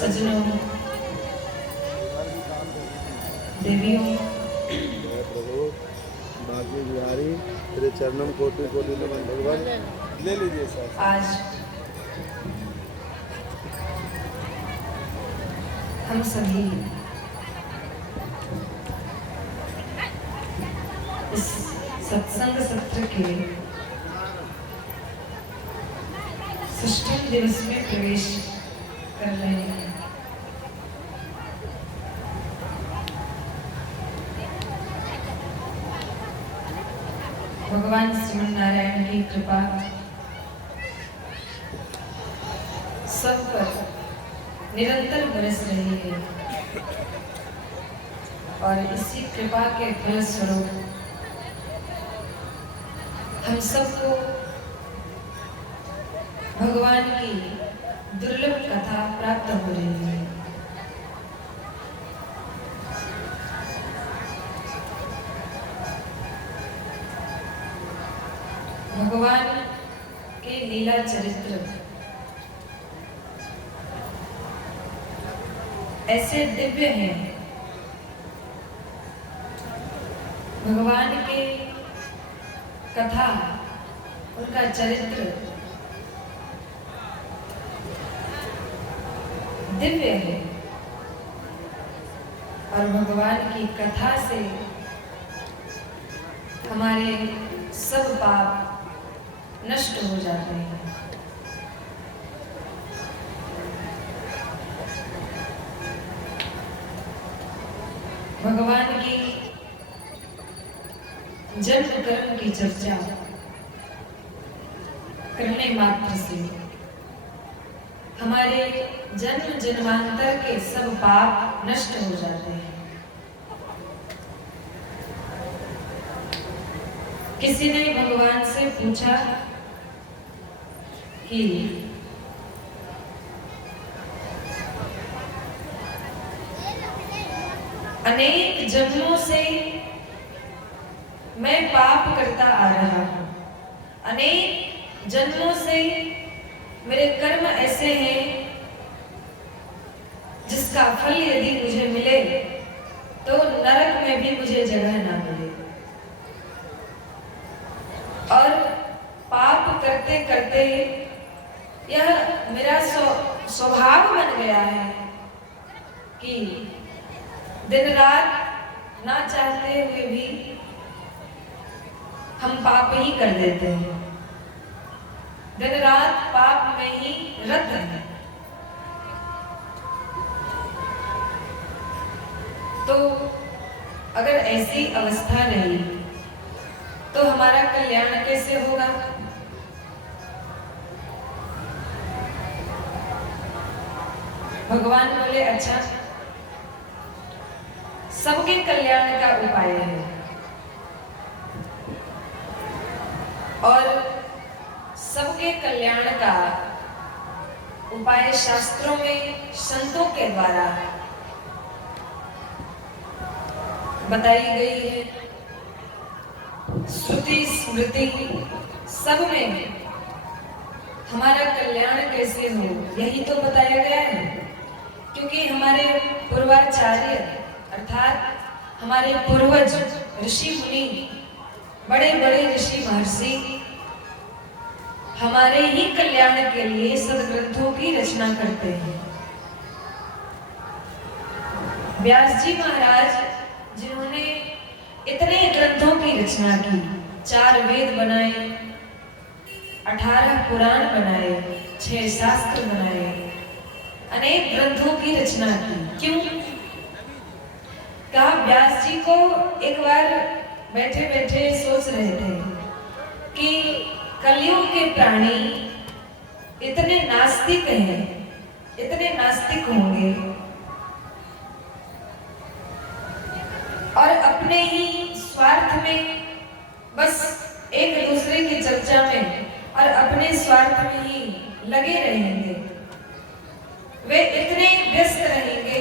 सजनों, देवियों, प्रभु बाकी बिहारी तेरे चरणों में कोटि कोटि नमन। भगवान ले लीजिए सर। आज हम सभी इस सत्संग सत्र के 6वें दिवस में प्रवेश कर रहे हैं। भगवान श्रीमन नारायण की कृपा सब पर निरंतर बरस रही है और इसी कृपा के फलस्वरूप हम सबको भगवान की दुर्लभ कथा प्राप्त हो रही है। भगवान के लीला चरित्र ऐसे दिव्य हैं, भगवान के कथा उनका चरित्र दिव्य है और भगवान की कथा से हमारे सब पाप नष्ट हो जाते हैं। भगवान की जन्म कर्म की चर्चा करने मात्र से हमारे जन्म जन्मांतर के सब पाप नष्ट हो जाते हैं। किसी ने भगवान से पूछा कि अनेक जन्मों से मैं पाप करता आ रहा हूं, अनेक जन्मों से मेरे कर्म ऐसे हैं जिसका फल यदि मुझे मिले तो नरक में भी मुझे जगह ना मिले। और पाप करते करते यह मेरा स्वभाव बन गया है कि दिन रात ना चाहते हुए भी हम पाप ही कर देते हैं, दिन रात पाप में ही रत है। तो अगर ऐसी अवस्था रही तो हमारा कल्याण कैसे होगा? भगवान बोले अच्छा, सबके कल्याण का उपाय है और सबके कल्याण का उपाय शास्त्रों में संतों के द्वारा बताई गई है। श्रुति स्मृति सब में हमारा कल्याण कैसे हो यही तो बताया गया है। क्योंकि हमारे पूर्वाचार्य अर्थात हमारे पूर्वज ऋषि मुनि, बड़े बड़े ऋषि महर्षि हमारे ही कल्याण के लिए सदग्रंथों की रचना करते हैं। व्यास जी महाराज जिन्होंने इतने ग्रंथों की रचना की, 4 वेद बनाए, 18 पुराण बनाए, 6 शास्त्र बनाए, अनेक ग्रंथों की रचना की। क्यों? कहा व्यास जी को एक बार बैठे बैठे सोच रहे थे कि कलयुग के प्राणी इतने नास्तिक हैं, इतने नास्तिक होंगे और अपने ही स्वार्थ में, बस एक दूसरे की चर्चा में और अपने स्वार्थ में ही लगे रहेंगे। वे इतने व्यस्त रहेंगे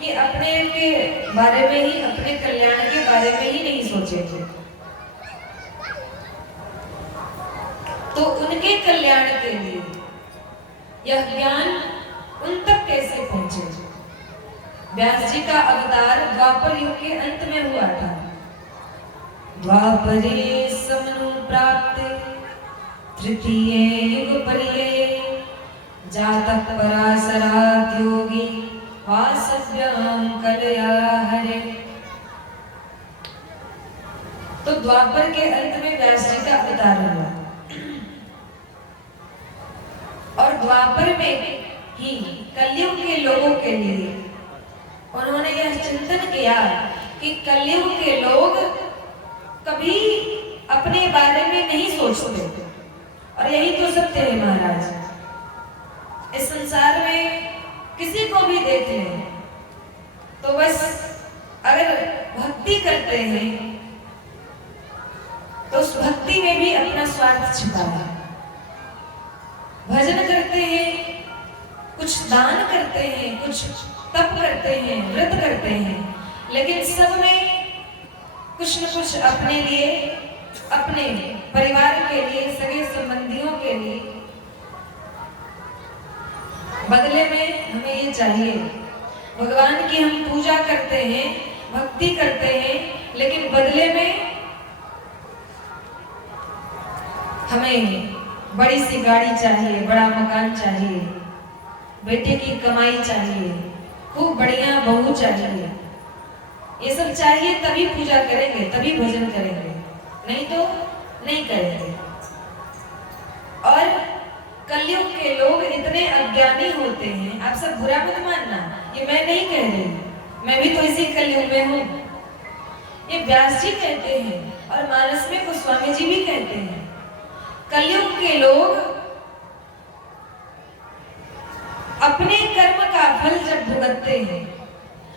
कि अपने के बारे में ही, अपने कल्याण के बारे में ही नहीं सोचेंगे। तो उनके कल्याण के लिए यह ज्ञान उन तक कैसे पहुंचे? व्यास जी का अवतार द्वापर युग के अंत में हुआ था। द्वापरे समनु प्राप्ते तृतीये युग पर्ये जातः पराशरात् योगी वासव्याम कलया हरे। तो द्वापर के अंत में व्यास जी का अवतार हुआ और द्वापर में ही कलयुग के लोगों के लिए उन्होंने यह चिंतन किया कि कलयुग के लोग कभी अपने बारे में नहीं सोचते, और यही तो सत्य है महाराज। इस संसार में किसी को भी देख लें तो बस अगर भक्ति करते हैं तो उस भक्ति में भी अपना स्वार्थ छिपा है। भजन करते हैं, कुछ दान करते हैं, कुछ तप करते हैं, व्रत करते हैं, लेकिन सब में कुछ न कुछ अपने लिए, अपने परिवार के लिए, सगे संबंधियों के लिए। बदले में हमें ये चाहिए, भगवान की हम पूजा करते हैं, भक्ति करते हैं, लेकिन बदले में हमें बड़ी सी गाड़ी चाहिए, बड़ा मकान चाहिए, बेटे की कमाई चाहिए, खूब बढ़िया बहू चाहिए। ये सब चाहिए तभी पूजा करेंगे, तभी भजन करेंगे, नहीं तो नहीं करेंगे। और कलयुग के लोग इतने अज्ञानी होते हैं, आप सब बुरा मत मानना, ये मैं नहीं कह रही, मैं भी तो इसी कलयुग में हूँ। ये व्यास जी कहते हैं और मानस में गोस्वामी जी भी कहते हैं, कलयुग के लोग अपने कर्म का फल जब भुगतते हैं,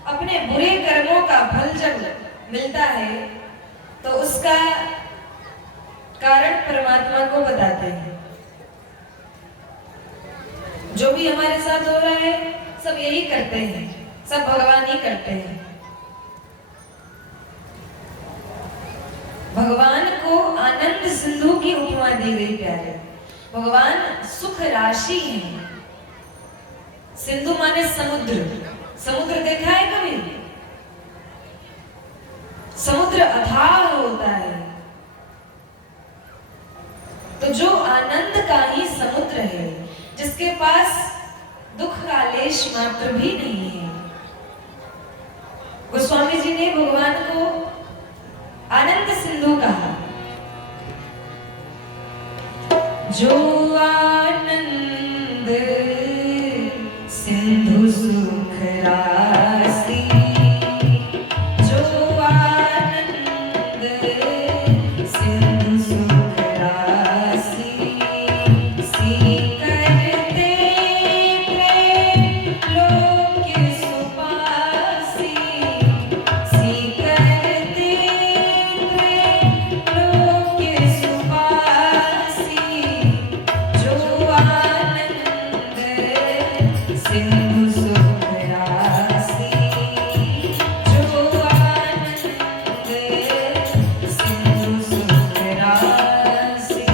अपने बुरे कर्मों का फल जब मिलता है, तो उसका कारण परमात्मा को बताते हैं। जो भी हमारे साथ हो रहा है सब यही करते हैं, सब भगवान ही करते हैं। भगवान को आनंद सिंधु की उपमा दी गई प्यारे। भगवान सुख राशि है। सिंधु माने समुद्र। समुद्र देखा है कभी? समुद्र अथाह होता है। तो जो आनंद का ही समुद्र है, जिसके पास दुख का लेश मात्र भी नहीं है, गोस्वामी जी ने भगवान को आनंद सिंधु कहा। जो आनंद सिंधु सुख राशि, जो आनंद सिंधु सुख राशि, सी करते लोक सुपासी, सी करते लोक सुपासी, जो आनंद सिंधु सुख राशि, जो आनंद सिंधु सुख राशि।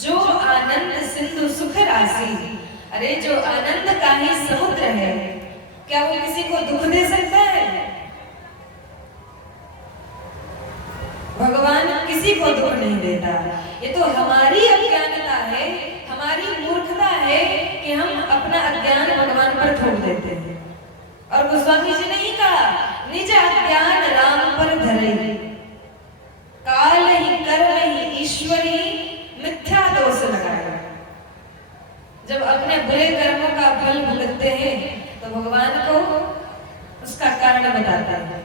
जो आनंद सिंधु सुख राशि, अरे जो आनंद का ही समुद्र है, क्या वो किसी को दुख दे सकता है? भगवान किसी को दुख नहीं देता। ये तो हमारी अज्ञानता है, हमारी मूर्खता है कि हम अपना अज्ञान भगवान पर थोप देते हैं। और गोस्वामी जी ने ही कहा, निज अज्ञान राम पर धरे, काल ही कर्म ही ईश्वरी मिथ्या दोष लगाए। जब अपने बुरे कर्मों का फल भुगतते हैं तो भगवान को उसका कारण बताता है।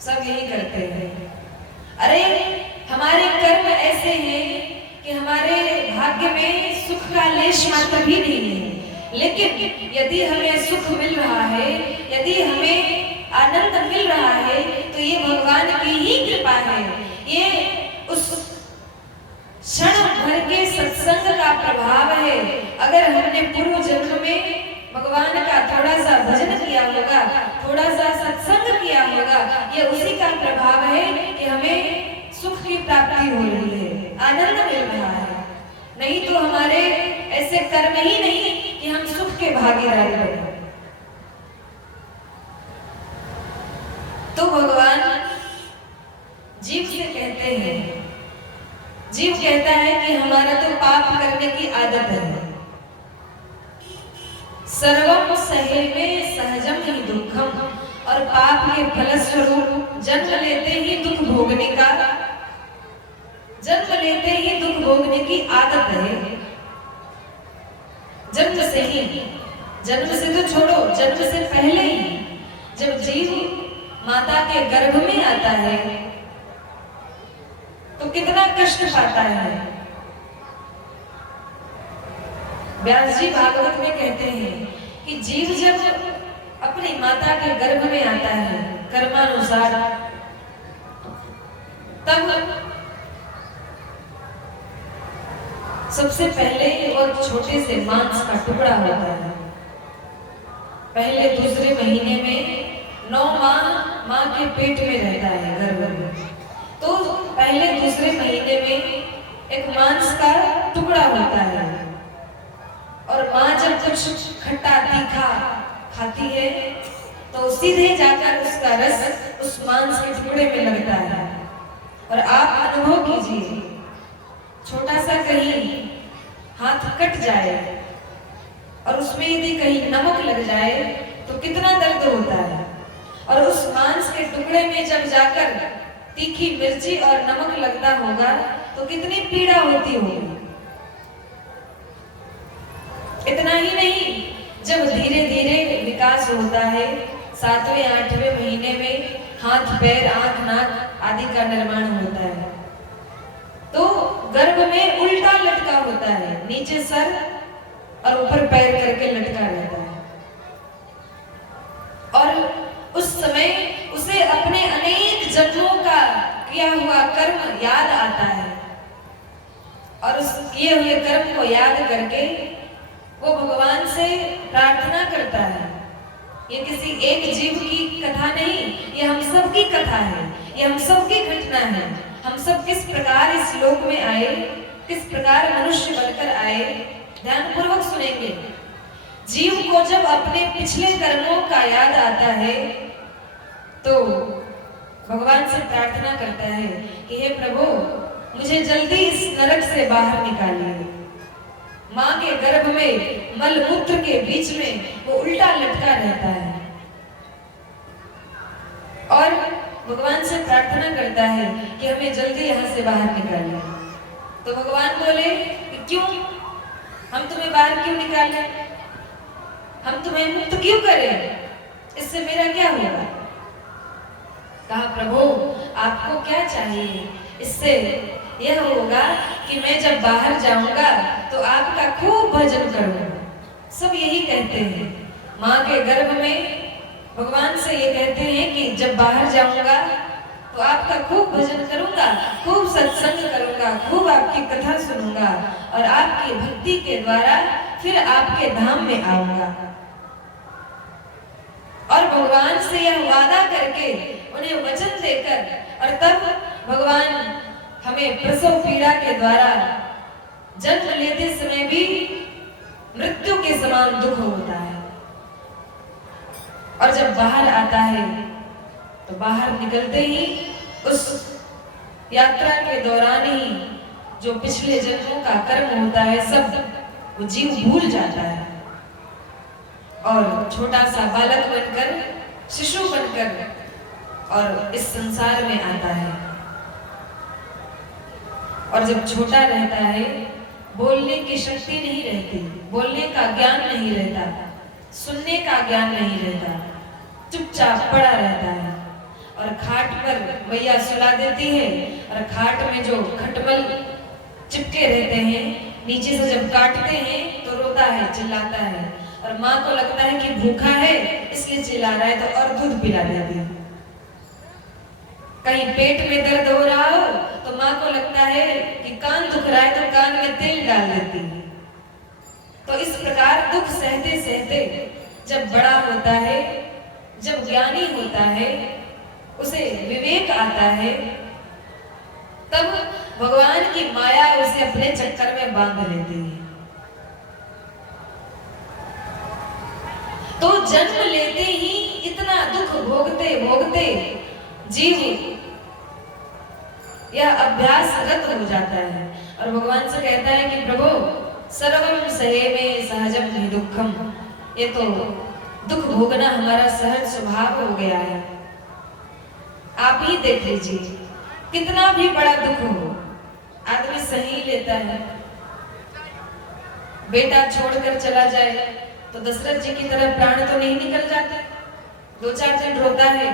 सब यही करते हैं। अरे हमारे कर्म ऐसे हैं कि हमारे भाग्य में सुख का लेश मात्र भी नहीं है, लेकिन यदि हमें सुख मिल रहा है, यदि हमें आनंद मिल रहा है तो ये भगवान की ही कृपा है। ये उस क्षण भर के सत्संग का प्रभाव है। अगर हमने पूर्व जन्म में भगवान का थोड़ा सा भजन किया होगा, थोड़ा सा सत्संग किया होगा, ये उसी का प्रभाव है कि हमें सुख की प्राप्ति हो रही है, आनंद मिल रहा है। नहीं तो हमारे ऐसे कर्म ही नहीं कि हम सुख के भागीदार बने। तो भगवान जीव से कहते हैं, जीव कहता है कि हमारा तो पाप करने की आदत है। सर्वम सहे में सहजम ही दुखम, और पाप के फलस्वरूप जन्म लेते ही दुख भोगने का, जन्म लेते ही दुख भोगने की आदत है। जन्म से ही, जन्म से तो छोड़ो, जन्म से पहले ही जब जीव माता के गर्भ में आता है तो कितना कष्ट पाता है। व्यास जी भागवत में कहते हैं कि जीव जब अपनी माता के गर्भ में आता है कर्मानुसार, तब सबसे पहले वो छोटे से मांस का टुकड़ा होता है। पहले दूसरे महीने में 9 माह माँ के पेट में रहता है, गर्भ में। तो पहले दूसरे महीने में एक मांस का टुकड़ा होता है, और माँ जब कुछ खट्टा तीखा खाती है तो सीधे जाकर उसका रस उस मांस के टुकड़े में लगता है। और आप अनुभव कीजिए, छोटा सा कहीं हाथ कट जाए और उसमें यदि कहीं नमक लग जाए तो कितना दर्द होता है। और उस मांस के टुकड़े में जब जाकर तीखी मिर्ची और नमक लगता होगा तो कितनी पीड़ा होती होगी। इतना ही नहीं, जब धीरे धीरे विकास होता है, 7वें 8वें महीने में हाथ पैर आंख नाक आदि का निर्माण होता है, तो गर्भ में उल्टा लटका होता है, नीचे सर और ऊपर पैर करके लटका रहता है। और उस समय उसे अपने अनेक जन्मों का किया हुआ कर्म याद आता है, और उस किए हुए कर्म को याद करके वो भगवान से प्रार्थना करता है। ये किसी एक जीव की कथा नहीं, ये हम सब की कथा है, ये हम सब की घटना है। हम सब किस प्रकार इस लोक में आए, किस प्रकार मनुष्य बनकर आए, ध्यानपूर्वक सुनेंगे। जीव को जब अपने पिछले कर्मों का याद आता है तो भगवान से प्रार्थना करता है कि हे प्रभु, मुझे जल्दी इस नरक से बाहर निकालिए। माँ के गर्भ में मल मूत्र के बीच में वो उल्टा लटका रहता है, और भगवान से प्रार्थना करता है कि हमें जल्दी यहाँ से बाहर निकालिए। तो भगवान बोले कि क्यों, हम तुम्हें बाहर क्यों निकालें, हम तुम्हें मुक्त क्यों करें, इससे मेरा क्या होगा। कहा प्रभु आपको क्या चाहिए, इससे यह होगा कि मैं जब बाहर जाऊंगा तो आपका खूब भजन करूंगा। सब यही कहते हैं, माँ के गर्भ में भगवान से ये कहते हैं कि जब बाहर जाऊंगा तो आपका खूब भजन करूंगा, खूब सत्संग करूंगा, खूब आपकी कथा सुनूंगा, और आपकी भक्ति के द्वारा फिर आपके धाम में आऊंगा। और भगवान से यह वादा करके, उन्हें वचन देकर, और तब भगवान हमें प्रसव पीड़ा के द्वारा जन्म लेते समय भी मृत्यु के समान दुख होता है, और जब बाहर आता है तो बाहर निकलते ही उस यात्रा के दौरान ही जो पिछले जन्मों का कर्म होता है सब वो जीव भूल जाता है, और छोटा सा बालक बनकर, शिशु बनकर और इस संसार में आता है। और जब छोटा रहता है, बोलने की शक्ति नहीं रहती, बोलने का ज्ञान नहीं रहता, सुनने का ज्ञान नहीं रहता, चुपचाप पड़ा रहता है। और खाट पर मैया सुला देती है और खाट में जो खटमल चिपके रहते हैं, नीचे से जब काटते हैं तो रोता है, चिल्लाता है। और माँ को लगता है कि भूखा है इसलिए चिल्ला रहा है, तो और दूध पिला देती है। कहीं पेट में दर्द हो रहा हो तो माँ को लगता है कि कान दुख रहा है तो कान में तेल डाल देती है। तो इस प्रकार दुख सहते सहते जब बड़ा होता है, जब ज्ञानी होता है, उसे विवेक आता है, तब भगवान की माया उसे अपने चक्कर में बांध लेती है। तो जन्म लेते ही इतना दुख भोगते भोगते जीव यह अभ्यासगत हो जाता है और भगवान से कहता है कि प्रभु सर्वम सहेमे सहजम हि दुखम, ये तो दुख भोगना हमारा सहज स्वभाव हो गया है। आप ही देख लीजिए, कितना भी बड़ा दुख हो आदमी सही लेता है। बेटा छोड़कर चला जाए तो दशरथ जी की तरह प्राण तो नहीं निकल जाता, 2-4 दिन रोता है,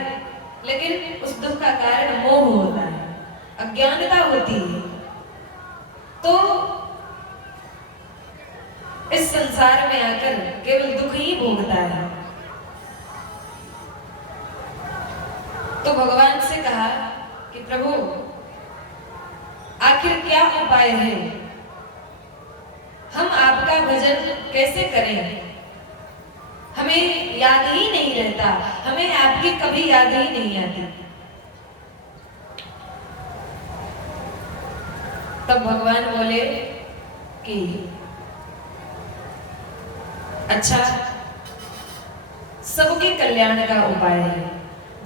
लेकिन उस दुख का कारण मोह होता है, अज्ञानता होती है। तो इस संसार में आकर केवल दुख ही भोगता है। तो भगवान से कहा कि प्रभु आखिर क्या उपाय है, हम आपका भजन कैसे करें? हमें याद ही नहीं रहता, हमें आपकी कभी याद ही नहीं आती। तब भगवान बोले कि अच्छा, सबके कल्याण का उपाय है।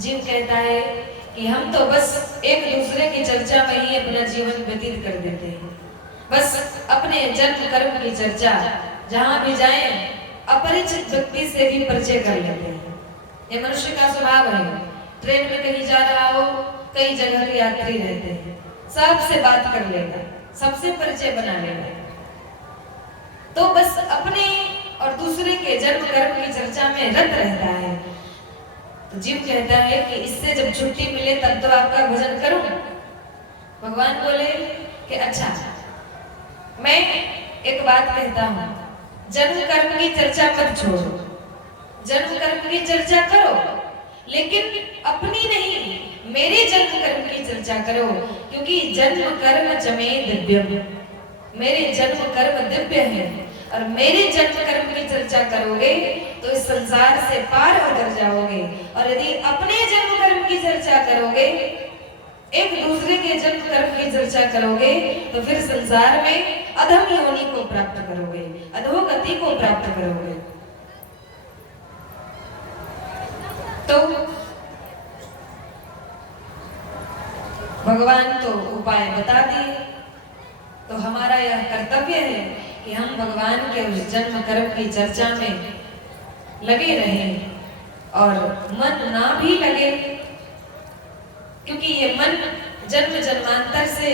जीव कहता है कि हम तो बस एक दूसरे की चर्चा में ही अपना जीवन व्यतीत कर देते हैं, बस अपने जन्म कर्म की चर्चा, जहां भी जाएं अपरिचित व्यक्ति से भी परिचय कर लेते हैं। ये मनुष्य का स्वभाव है। ट्रेन में कहीं जा रहा हो, कई जगह के यात्री रहते हैं, सबसे बात कर लेगा, सबसे परिचय बना लेगा। तो बस अपने और दूसरे के जन्म कर्म की चर्चा में रत रहता है। तो जीव कहता है कि इससे जब छुट्टी मिले तब तो आपका भजन करूं। भगवान बोले कि अच्छा, मैं एक बात कहता हूं, जन्म कर्म की चर्चा मत छोड़ो, जन्म कर्म की चर्चा करो, लेकिन अपनी नहीं, मेरे जन्म कर्म की चर्चा करो, क्योंकि जन्म कर्म चमे दिव्यम, मेरे जन्म कर्म दिव्य है। और मेरे जन्म कर्म की चर्चा करोगे तो इस संसार से पार उतर जाओगे। और यदि अपने जन्म कर्म की चर्चा करोगे, एक दूसरे के जन्म कर्म की चर्चा करोगे, तो फिर संसार में अधम योनि को प्राप्त करोगे, अधोगति को प्राप्त करोगे। तो भगवान तो उपाय बता दिए, तो हमारा यह कर्तव्य है कि हम भगवान के उस जन्म कर्म की चर्चा में लगे रहें और मन ना भी लगे, क्योंकि ये मन जन्म जन्मांतर से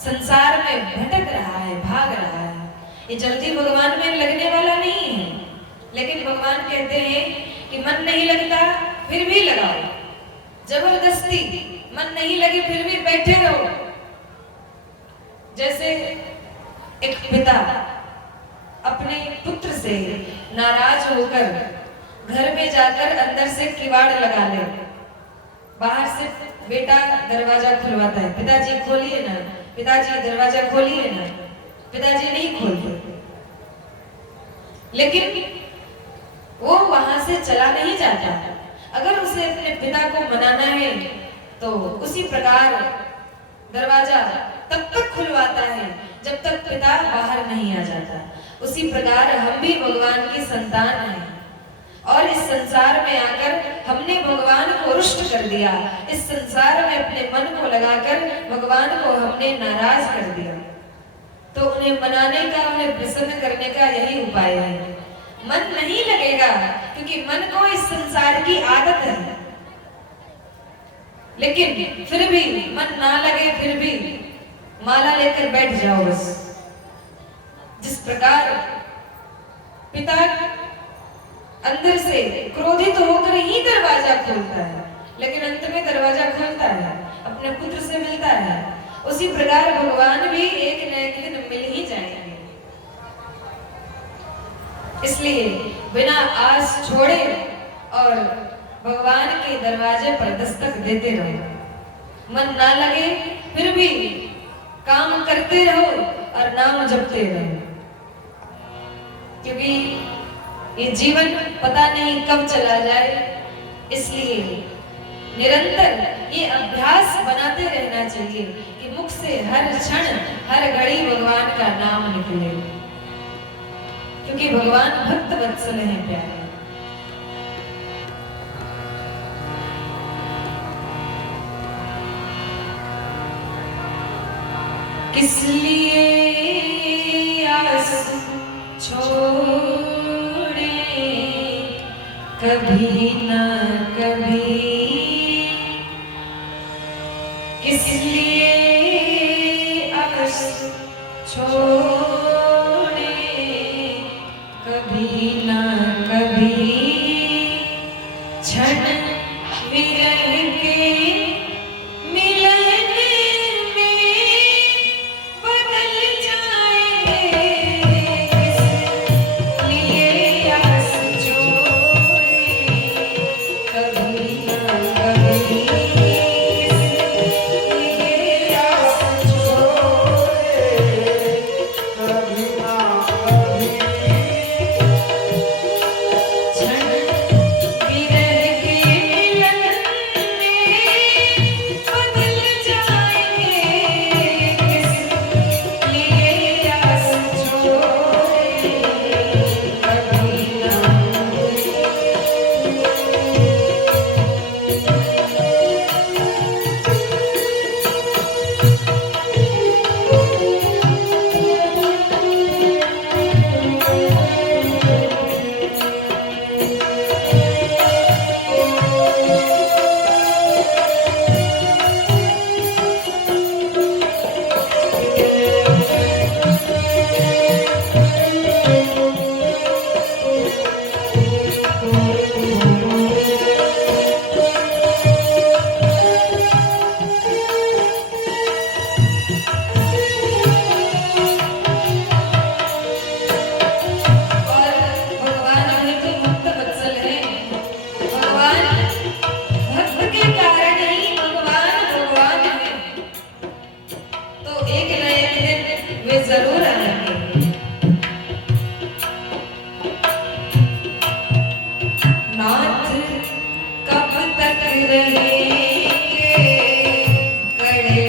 संसार में भटक रहा है, भाग रहा है। ये जल्दी भगवान में लगने वाला नहीं है, लेकिन भगवान कहते हैं कि मन नहीं लगता फिर भी लगाओ, जबरदस्ती मन नहीं लगे फिर भी बैठे रहो। जैसे एक पिता अपने पुत्र से नाराज होकर घर में जाकर अंदर से किवाड़ लगा ले, बाहर से बेटा दरवाजा खुलवाता है, पिताजी खोलिए ना, पिताजी दरवाजा खोलिए ना, पिताजी नहीं खोलते, लेकिन वो वहां से चला नहीं जाता। अगर उसे अपने पिता को मनाना है तो उसी प्रकार दरवाजा तब तक खुलवाता है जब तक पिता बाहर नहीं आ जाता। उसी प्रकार हम भी भगवान की संतान हैं और इस संसार में आकर हमने भगवान को रुष्ट कर दिया। इस संसार में अपने मन को लगाकर भगवान को हमने नाराज कर दिया। तो उन्हें मनाने का, उन्हें प्रसन्न करने का यही उपाय है। मन नहीं लगेगा क्योंकि मन को इस संसार की आदत है, लेकिन फिर भी मन ना लगे फिर भी माला लेकर बैठ जाओ बस। जिस प्रकार पिता अंदर से क्रोधित होकर ही दरवाजा खोलता है, लेकिन अंत में दरवाजा खुलता है, अपने पुत्र से मिलता है। उसी प्रकार भगवान भी एक न एक दिन मिल ही जाएंगे। इसलिए बिना आस छोड़े और भगवान के दरवाजे पर दस्तक देते रहो। मन ना लगे फिर भी काम करते रहो और नाम जपते रहो, क्योंकि ये जीवन पता नहीं कब चला जाए। इसलिए निरंतर ये अभ्यास बनाते रहना चाहिए कि मुख से हर क्षण हर घड़ी भगवान का नाम निकले, क्योंकि भगवान भक्त वत्सल हैं प्यारे। किस लिए आस छोड़े कभी ना कभी, किस लिए आस छोड़े कभी ना कभी, क्षण विरह के मिलन में बदल जाएंगे। किस लिए आस छोड़े कभी ना कभी, किस लिए आस छोड़े कभी ना कभी, क्षण विरह के मिलन में बदल जाएंगे। किस लिए आस छोड़े कभी ना कभी। और भगवान भी तो भक्त वत्सल हैं। भगवान भक्त के कारण ही भगवान भगवान हैं। तो एक न एक दिन वे जरूर आएंगे। नाथ कब तक रहेंगे कड़े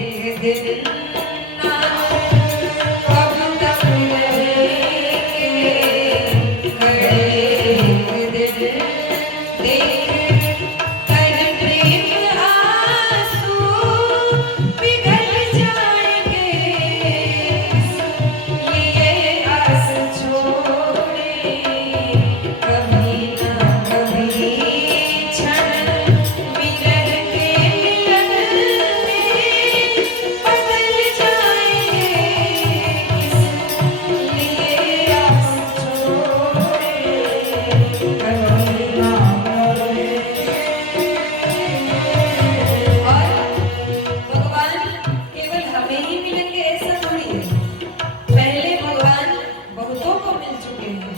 एक दिन, नाथ कब तक रहेंगे कड़े एक दिन, देख कर प्रेम आंसू पिघल जाएंगे। किस लिए आस छोड़े कभी ना कभी, क्षण विरह के मिलन में बदल जाएंगे। किस लिए आस छोड़े कभी ना कभी। और भगवान केवल हमें ही मिलेंगे ऐसा थोड़ी है। पहले भगवान बहुतों को मिल चुके हैं।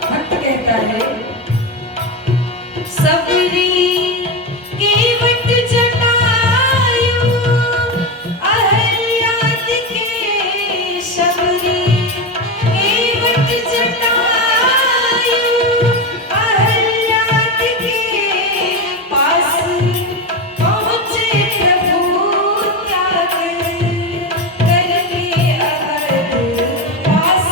भक्त कहता है, सबरी केवट जटायु अहल्याद के, सबरी केवट जटायु अहल्याद के पास पहुँचे प्रभु त्याग करके अहद, पास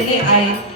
लेने आए